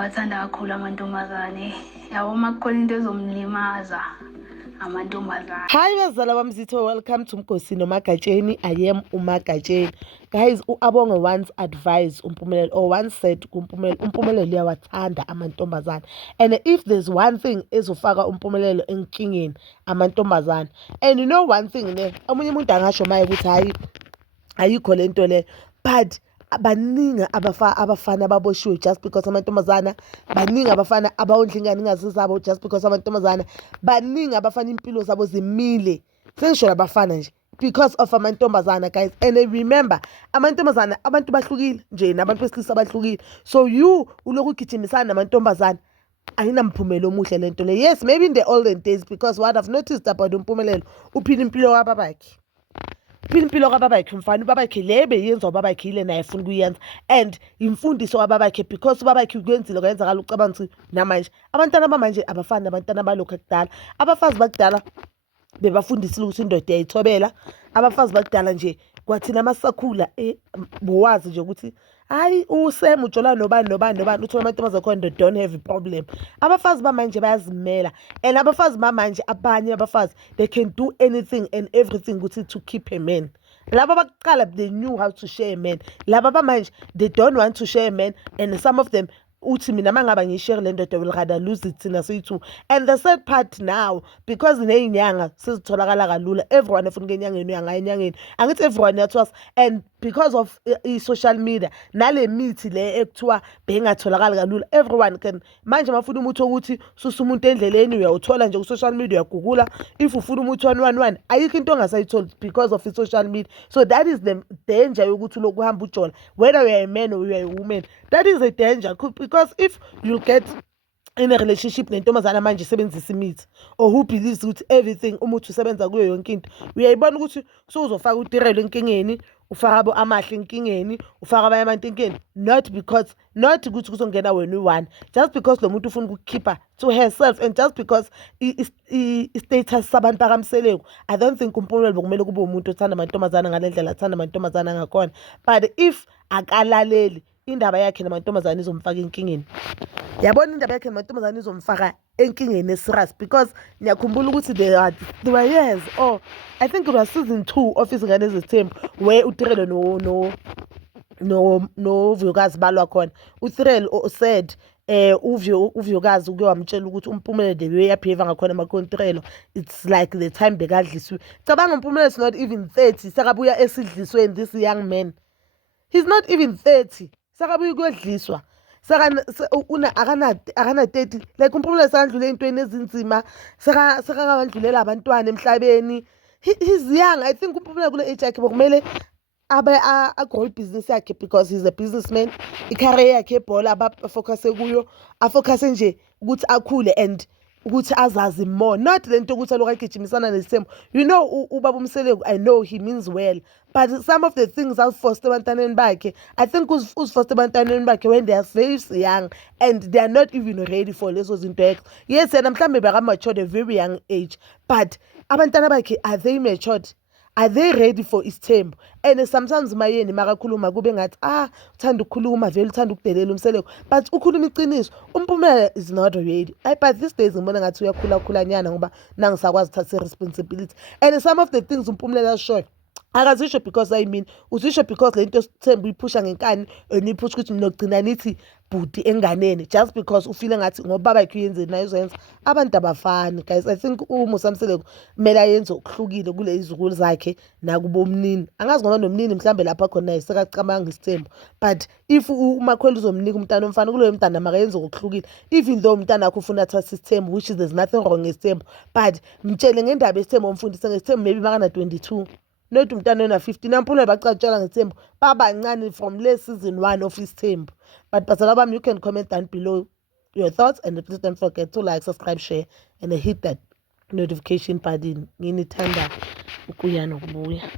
ngiyawathanda kakhulu amantombazane. Yabo uma kukhona into ezomlimaza amantombazane. Hi bazala bamzitho, welcome to Mkosi noMagatsheni. I am uMagatsheni. Guys, uAbonge once advised uMpumelelo or once said uMpumelelo uyawathanda amantombazane. And if there's one thing ezofaka uMpumelelo enkingeni amantombazane. And you know one thing ne, omunye umuntu angasho maye ukuthi hayi ayikho lento le, but baningi abafana ababoshiwe just because amantombazana, baningi abafana abawondla ingane ingazizabo just because amantombazana, baningi abafana impilo zabo zimile, sengisho labafana nje because of amantombazana, guys. And remember, amantombazana abantu bahlukile nje nabantu besilisa bahlukile, so you ulokhu ugijimisana namantombazana ayinamphumelo omuhle lento le. Yes, maybe in the olden days, because what I've noticed about uMpumelelo uphila impilo kababakhe, phila impilo kababakhe, mfana ubabakhe le beyenza ubabakhe ile naye efuna ukuyenza, and imfundiso kababakhe because ubabakhe ukwenzile kwenzakala ucabanga ukuthi namanje abantwana bamanje abafani nabantwana balokho kudala. Abafazi bakudala bebafundisile ukuthi indoda yayithobela. Abafazi bakudala nje kwathina masakhula bowazi nje ukuthi hayi uSem ujola nobani uthi amantombazane akhona they don't have a problem. Abafazi bamanje bayazimela, and abafazi bamanje, abanye abafazi, they can do anything and everything ukuthi to keep a man. Laba bakuqala they knew how to share a man. Laba bamanje they don't want to share a man, and some of them uthi mina mangaba ngishare le ndoda will rather lose it thina soyi-2. And the sad part now, because neyinyanga sizitholakala kalula, everyone efuna ngenyangeni uyangaya enyangeni, angithi everyone yathwas, and because of social media nale mithi le ekuthiwa bengatholakala kalula, everyone can manje mafuna umuthi ukuthi susa umuntu endleleni uyawuthola nje ku social media, uyagugula. If ufuna umuthi 111 ayikho into ongasayitholi because of social media. So that is the danger yokuthi lokhu uhamba ujola, whether you are a man or you are a woman. That is a danger, because if you get in a relationship nentombazana manje isebenzisa imithi, or who believes ukuthi everything umuthi usebenza kuyo yonke into, uyayibona ukuthi usuzofaka utirelo enkingeni, ufaka abo amahle enkingeni, ufaka abanye abantu enkingeni, not ukuthi kuzongena wena u1, just because lo muntu ufuna ukukhipha to herself, and just because i-status sabantu bakamseleko. I don't think uMpumelelo bekumele kube umuntu othanda amantombazana ngalendlela athanda amantombazana ngakhona. But if akalaleli, indaba yakhe namantombazane izomfaka enkingeni. Yabona indaba yakhe namantombazane izomfaka enkingeni eserious, because ngiyakhumbula ukuthi there were years, or I think it was season 2 of Izingane Ezithembu, where uThirelo no Vuyokazi balwa khona. uThirelo said uVuyokazi uke wamtshela ukuthi uMpumelelo the way uyabehave ngakhona amakontrelo, it's like the time bekadliswe. Cabanga uMpumelelo is not even 30 sakabuya esidlisweni. This young man, he's not even 30 sakabuya ukudliswa, akana 30. Like uMpumelelo sakandlule ey'ntweni ezinzima, sakandlulela abantwana emhlabeni. He's young. I think uMpumelelo kule age yakhe bekumele agrow ibhizinisi yakhe, because he's a businessman. I-career yakhe ebhola abafocuse kuyo, afocuse nje ukuthi akhule and ukuthi azazi more, not lento ukuthi aloku agijimisana nesithembu. You know ubaba uMseleko, I know he means well, but some of the things azifoste ebantwaneni bakhe, I think uzifoste ebantwaneni bakhe when they are very young and they are not even ready for lezo zinto ex. Yes, yena mhlambe baka-matured at a very young age, but abantwana bakhe, are they matured? Are they ready for isithembu? And sometimes mayeni makakhuluma kube ngathi uthanda ukukhuluma, vele uthanda ukudelela uMseleko, but ukhuluma iqiniso. uMpumelelo is not ready. But these days ngibona ngathi uyakhula nyana ngoba nangisakwazi uthatha responsibility. And some of the things uMpumelelo ashoyo akazisho because uzisho because lento isithembu iphusha ngenkani, and iphusha ukuthi nogcina nithi bhuti enganeni, just because ufile ngathi ngoba babakhe uyenzeni naye uzoyenza. Abantu abafani, guys. I think uMusa Mseleko kumele ayenze okuhlukile kule izukulu zakhe nakubomnini. Angazi ngoba nomnini mhlambe lapha khona isekacabanga isithembu, but if uMakhwela uzomnika umntana omfana, kuloyo mntana makayenze okuhlukile, even though umntana wakho ufuna athatha isithembu, which is there's nothing wrong ngesithembu, but mtshele ngendaba yesithembu, umfundise ngesithembu maybe makana 22, not umntana ona 15. UMpumelelo bacatshela ngesithembu babancane from le season 1 of isithembu. But bazala bami, you can comment down below your thoughts, and please don't forget to like, subscribe, share, and hit that notification button. Nginithanda ukuya nokubuya.